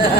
My name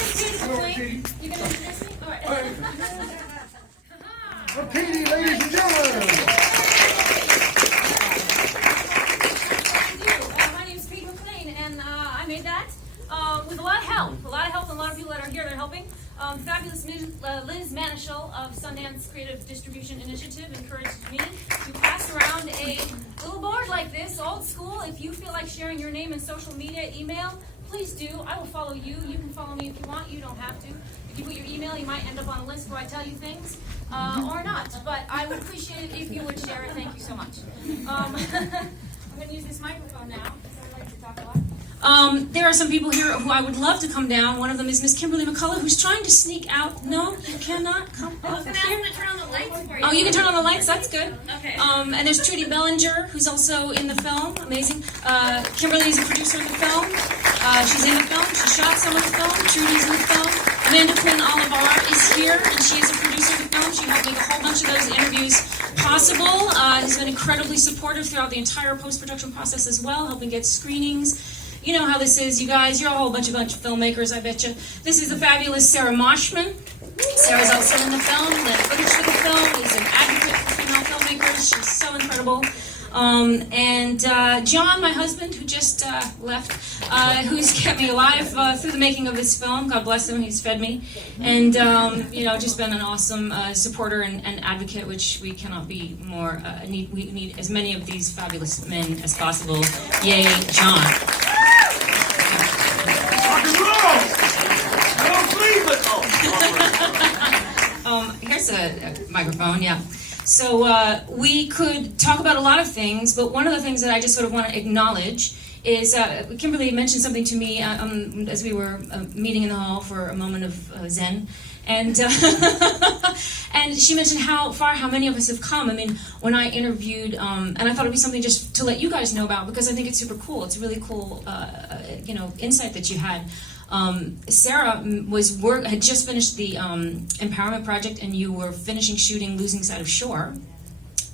is Cady McClain. You gonna introduce me? All right. Well, Cady, ladies and gentlemen. My name is Cady McClain, and I made that with a lot of help. A lot of help, and a lot of people that are here that are helping. Fabulous Liz Manischel of Sundance Creative Distribution Initiative encouraged me to pass around a little board like this, old school. If you feel like sharing your name in social media, email, please do. I will follow you. You can follow me if you want. You don't have to. If you put your email, you might end up on a list where I tell you things, or not. But I would appreciate it if you would share it. Thank you so much. I'm going to use this microphone now, because I like to talk a lot. There are some people here who I would love to come down. One of them is Miss Kimberly McCullough, who's trying to sneak out. No, you cannot come up here. Turn on the lights for you. Oh, you can turn on the lights. That's good. Okay. And there's Trudy Bellinger, who's also in the film. Amazing. Kimberly is a producer of the film. She's in the film. She shot some of the film. Trudy's in the film. Amanda Quinn Oliver is here, and she is a producer of the film. She helped make a whole bunch of those interviews possible. Has been incredibly supportive throughout the entire post-production process as well, helping get screenings. You know how this is, you guys. You're a whole bunch of filmmakers, I bet you. This is the fabulous Sarah Moshman. Sarah's also in the film, led footage for the film, is an advocate for female filmmakers. She's so incredible. And John, my husband, who just left, who's kept me alive through the making of this film. God bless him, he's fed me. And, just been an awesome supporter and advocate, which we cannot be more, we need as many of these fabulous men as possible. Yay, John. Here's a microphone, yeah. So we could talk about a lot of things, but one of the things that I just sort of want to acknowledge is Kimberly mentioned something to me as we were meeting in the hall for a moment of zen, and and she mentioned how many of us have come. I mean, when I interviewed, and I thought it'd be something just to let you guys know about, because I think it's super cool. It's a really cool, insight that you had. Sarah had just finished the Empowerment Project, and you were finishing shooting Losing Sight of Shore,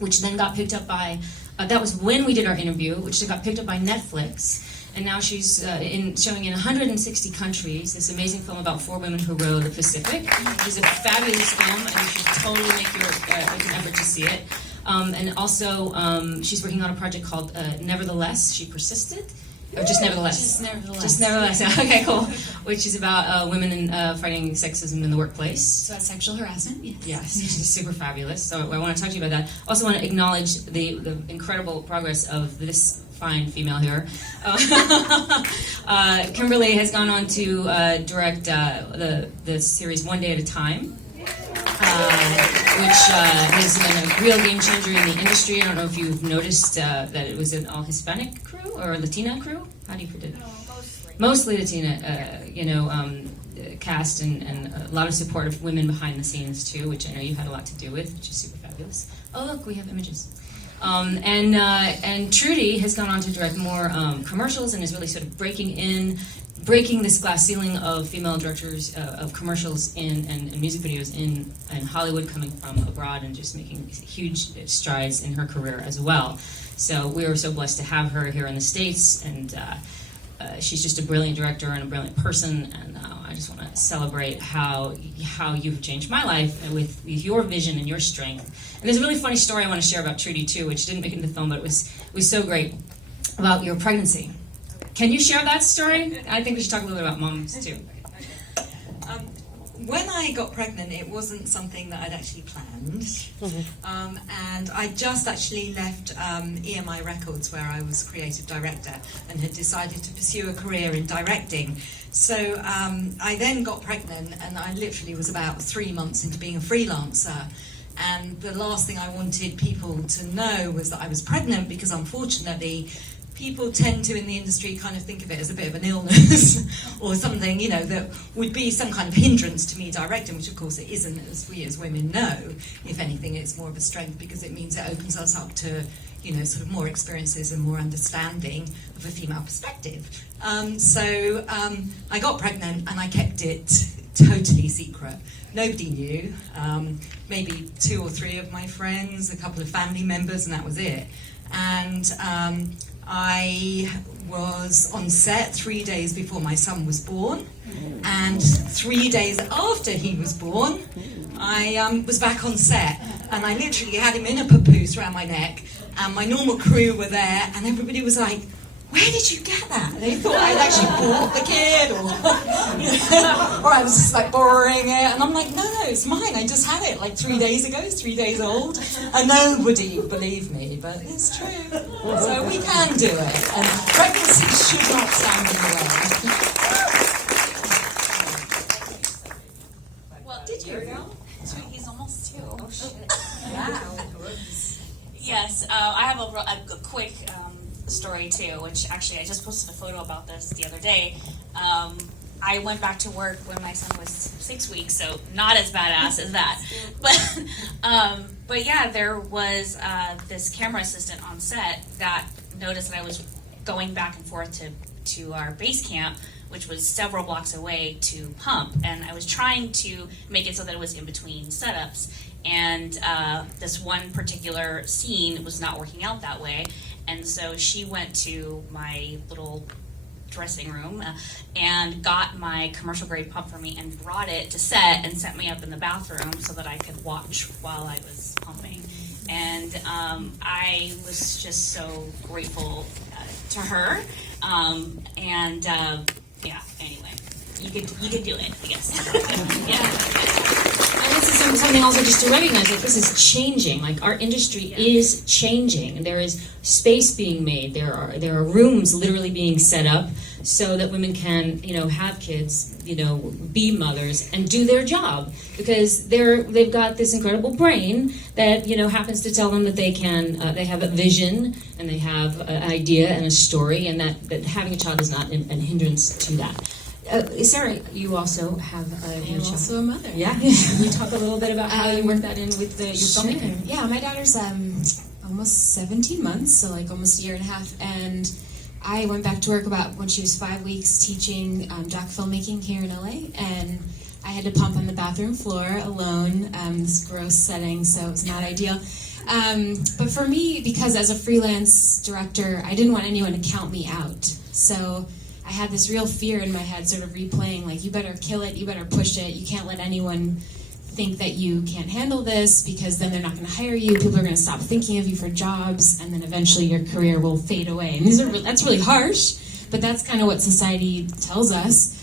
which then got picked up by, that was when we did our interview, which then got picked up by Netflix, and now she's showing in 160 countries, this amazing film about 4 women who rode the Pacific. It's a fabulous film, and you should totally make an effort to see it. And also, she's working on a project called Nevertheless, She Persisted. Or just Nevertheless. Just Nevertheless. Okay, cool. Which is about women fighting sexism in the workplace. So that's sexual harassment? Yes, she's super fabulous. So I want to talk to you about that. Also want to acknowledge the incredible progress of this fine female here. Kimberly has gone on to direct the series One Day at a Time. Which has been a real game changer in the industry. I don't know if you've noticed that it was an all Hispanic crew or Latina crew. How do you put it? No, mostly Latina. Cast and a lot of support of women behind the scenes too, which I know you had a lot to do with, which is super fabulous. Oh look, we have images. And Trudy has gone on to direct more commercials and is really sort of breaking this glass ceiling of female directors of commercials and music videos in Hollywood, coming from abroad and just making huge strides in her career as well. So we are so blessed to have her here in the States, and she's just a brilliant director and a brilliant person, and I just want to celebrate how you've changed my life with your vision and your strength. And there's a really funny story I want to share about Trudy too, which didn't make it into the film, but it was so great, about your pregnancy. Can you share that story? I think we should talk a little bit about moms too. When I got pregnant, it wasn't something that I'd actually planned. And I just actually left EMI Records, where I was creative director, and had decided to pursue a career in directing. So I then got pregnant, and I literally was about 3 months into being a freelancer. And the last thing I wanted people to know was that I was pregnant, because unfortunately, people tend to, in the industry, kind of think of it as a bit of an illness or something, that would be some kind of hindrance to me directing, which of course it isn't, as we as women know. If anything, it's more of a strength, because it means it opens us up to, sort of more experiences and more understanding of a female perspective. So I got pregnant, and I kept it totally secret. Nobody knew. Maybe 2 or 3 of my friends, a couple of family members, and that was it. And I was on set 3 days before my son was born, and 3 days after he was born, I was back on set, and I literally had him in a papoose around my neck, and my normal crew were there, and everybody was like, "Where did you get that?" They thought I'd actually bought the kid, or I was just like borrowing it, and I'm like, no, it's mine. I just had it like 3 days ago. It's 3 days old, and nobody believed me, but it's true. So we can do it, and pregnancy should not stand in the way. Well, did you? He's almost 2. Oh shit! Wow. Yes, I have a quick story too, which actually I just posted a photo about this the other day. I went back to work when my son was 6 weeks, so not as badass as that. But yeah, there was this camera assistant on set that noticed that I was going back and forth to our base camp, which was several blocks away, to pump, and I was trying to make it so that it was in between setups. And this one particular scene was not working out that way, and so she went to my little dressing room and got my commercial grade pump for me and brought it to set and set me up in the bathroom so that I could watch while I was pumping. And I was just so grateful to her. Yeah, anyway, you could do it, I guess. Yeah. And this is something also just to recognize that this is changing. Like, our industry is changing. There is space being made. There are rooms literally being set up so that women can, have kids, be mothers and do their job, because they've got this incredible brain that happens to tell them that they can. They have a vision and they have an idea and a story, and that having a child is not an hindrance to that. Sarah, you also have a I'm also a mother. Yeah. Can you talk a little bit about how you work that in with your filmmaking? Yeah, my daughter's almost 17 months, so like almost a year and a half, and I went back to work about when she was 5 weeks teaching doc filmmaking here in LA, and I had to pump on the bathroom floor alone, this gross setting, so it was not ideal. But for me, because as a freelance director, I didn't want anyone to count me out, so I had this real fear in my head sort of replaying, like, you better kill it, you better push it, you can't let anyone think that you can't handle this, because then they're not going to hire you, people are going to stop thinking of you for jobs, and then eventually your career will fade away. And that's really harsh, but that's kind of what society tells us.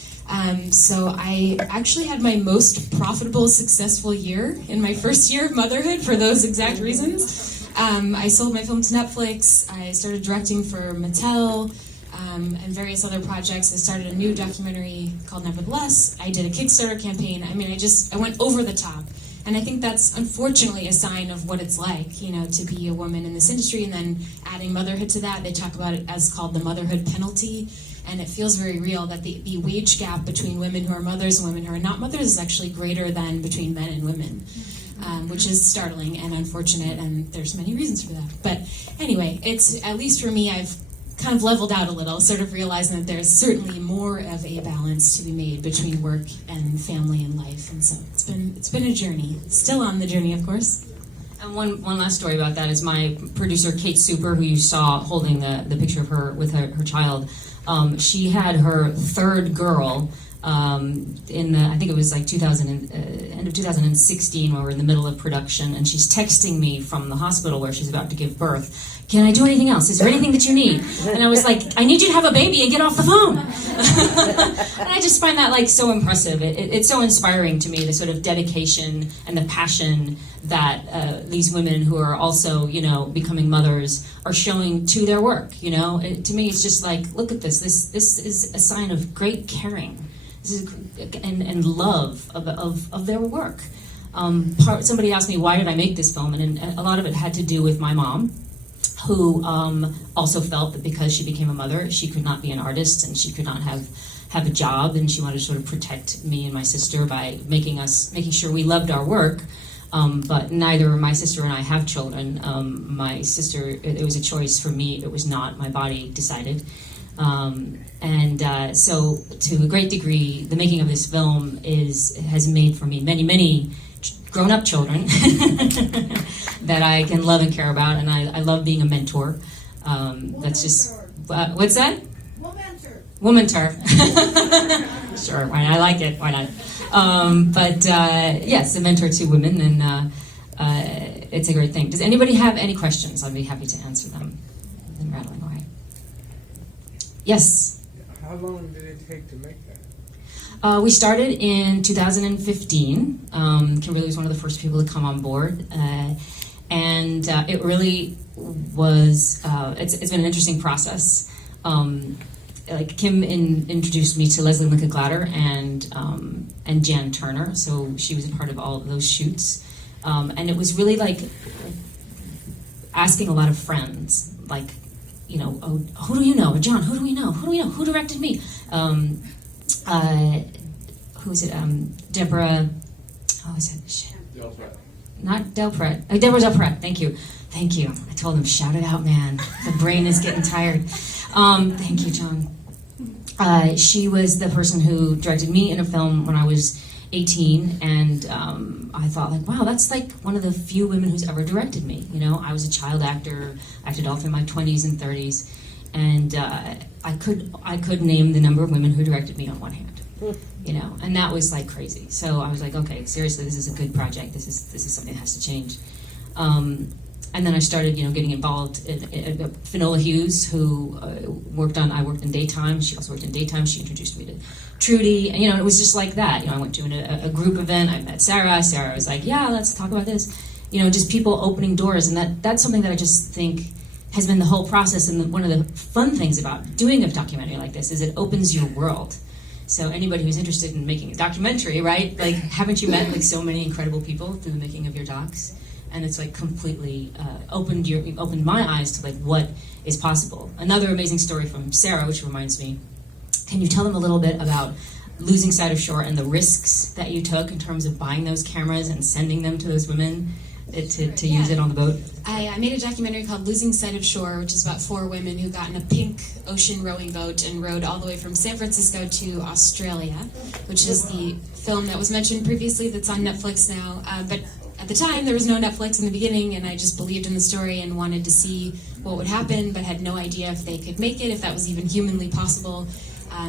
So I actually had my most profitable, successful year in my first year of motherhood for those exact reasons. I sold my film to Netflix, I started directing for Mattel, and various other projects. I started a new documentary called Nevertheless. I did a Kickstarter campaign. I mean, I went over the top. And I think that's unfortunately a sign of what it's like, to be a woman in this industry, and then adding motherhood to that. They talk about it as called the motherhood penalty. And it feels very real that the wage gap between women who are mothers and women who are not mothers is actually greater than between men and women, which is startling and unfortunate, and there's many reasons for that. But anyway, it's, at least for me, I've kind of leveled out a little, sort of realizing that there's certainly more of a balance to be made between work and family and life, and so it's been a journey. Still on the journey, of course. And one last story about that is my producer, Kate Super, who you saw holding the picture of her with her child. She had her third girl in I think it was like end of 2016, when we were in the middle of production, and she's texting me from the hospital where she's about to give birth. Can I do anything else? Is there anything that you need? And I was like, I need you to have a baby and get off the phone. And I just find that so impressive. It's so inspiring to me, the sort of dedication and the passion that these women who are also, becoming mothers are showing to their work. To me, it's just like, look at this. This is a sign of great caring. This is and love of their work. Somebody asked me, why did I make this film? And a lot of it had to do with my mom, who also felt that because she became a mother, she could not be an artist and she could not have a job, and she wanted to sort of protect me and my sister by making sure we loved our work. But neither my sister and I have children. My sister, it was a choice for me. It was not. My body decided. So to a great degree, the making of this film has made for me many grown-up children that I can love and care about, and I love being a mentor. That's just, what's that? Womantor. Sure, why not? I like it, why not? Yes, a mentor to women, and it's a great thing. Does anybody have any questions? I'd be happy to answer them. I'm rattling away. Yes? How long did it take to make that? We started in 2015. Kimberly was one of the first people to come on board. And it really was, it's been an interesting process. Like Kim introduced me to Laemmle Monica Film Center and Jan Turner, so she was a part of all of those shoots. And it was really like asking a lot of friends, like, you know, oh, who do you know? John, who do we know? Who do we know? Who directed me? Who is it? Deborah. Oh, is it? Shit. Not Del Pret. Deborah Del Pret. Thank you. Thank you. I told him, shout it out, man. The brain is getting tired. Thank you, John. She was the person who directed me in a film when I was 18, and I thought, like, wow, that's like one of the few women who's ever directed me. You know, I was a child actor, acted all through my 20s and 30s, and I could name the number of women who directed me on one hand. You know, and that was like crazy. So I was like, okay, seriously, this is a good project. This is something that has to change. And then I started, you know, getting involved in Finola Hughes, who I worked in daytime. She also worked in daytime. She introduced me to Trudy, and you know, it was just like that. You know, I went to a group event. I met Sarah. Sarah was like, yeah, let's talk about this. You know, just people opening doors, and that's something that I just think has been the whole process. And one of the fun things about doing a documentary like this is it opens your world. So anybody who's interested in making a documentary, right? Like, haven't you met like so many incredible people through the making of your docs? And it's like completely opened my eyes to like what is possible. Another amazing story from Sarah, which reminds me, can you tell them a little bit about losing sight of shore and the risks that you took in terms of buying those cameras and sending them to those women to use it on the boat? I made a documentary called Losing Sight of Shore, which is about 4 women who got in a pink ocean rowing boat and rowed all the way from San Francisco to Australia, which is the film that was mentioned previously that's on Netflix now. But at the time, there was no Netflix in the beginning, and I just believed in the story and wanted to see what would happen, but had no idea if they could make it, if that was even humanly possible.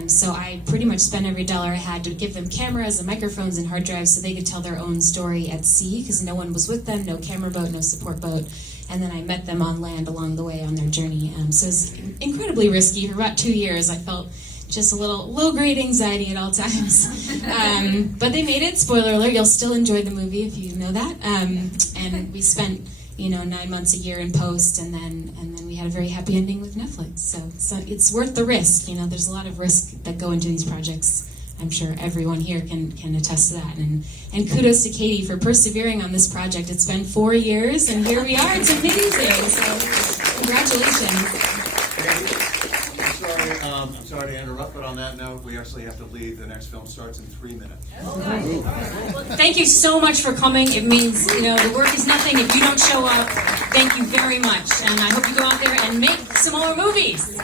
So I pretty much spent every dollar I had to give them cameras and microphones and hard drives so they could tell their own story at sea, because no one was with them, no camera boat, no support boat. And then I met them on land along the way on their journey. So it was incredibly risky. For about 2 years, I felt just a little low-grade anxiety at all times. But they made it. Spoiler alert, you'll still enjoy the movie if you know that. And we spent, 9 months a year in post, and then we had a very happy ending with Netflix. So it's worth the risk. There's a lot of risk that go into these projects. I'm sure everyone here can attest to that. And kudos to Cady for persevering on this project. It's been 4 years, and here we are. It's amazing. So congratulations. I'm sorry to interrupt, but on that note, we actually have to leave. The next film starts in 3 minutes. Thank you so much for coming. It means, the work is nothing if you don't show up. Thank you very much. And I hope you go out there and make some more movies.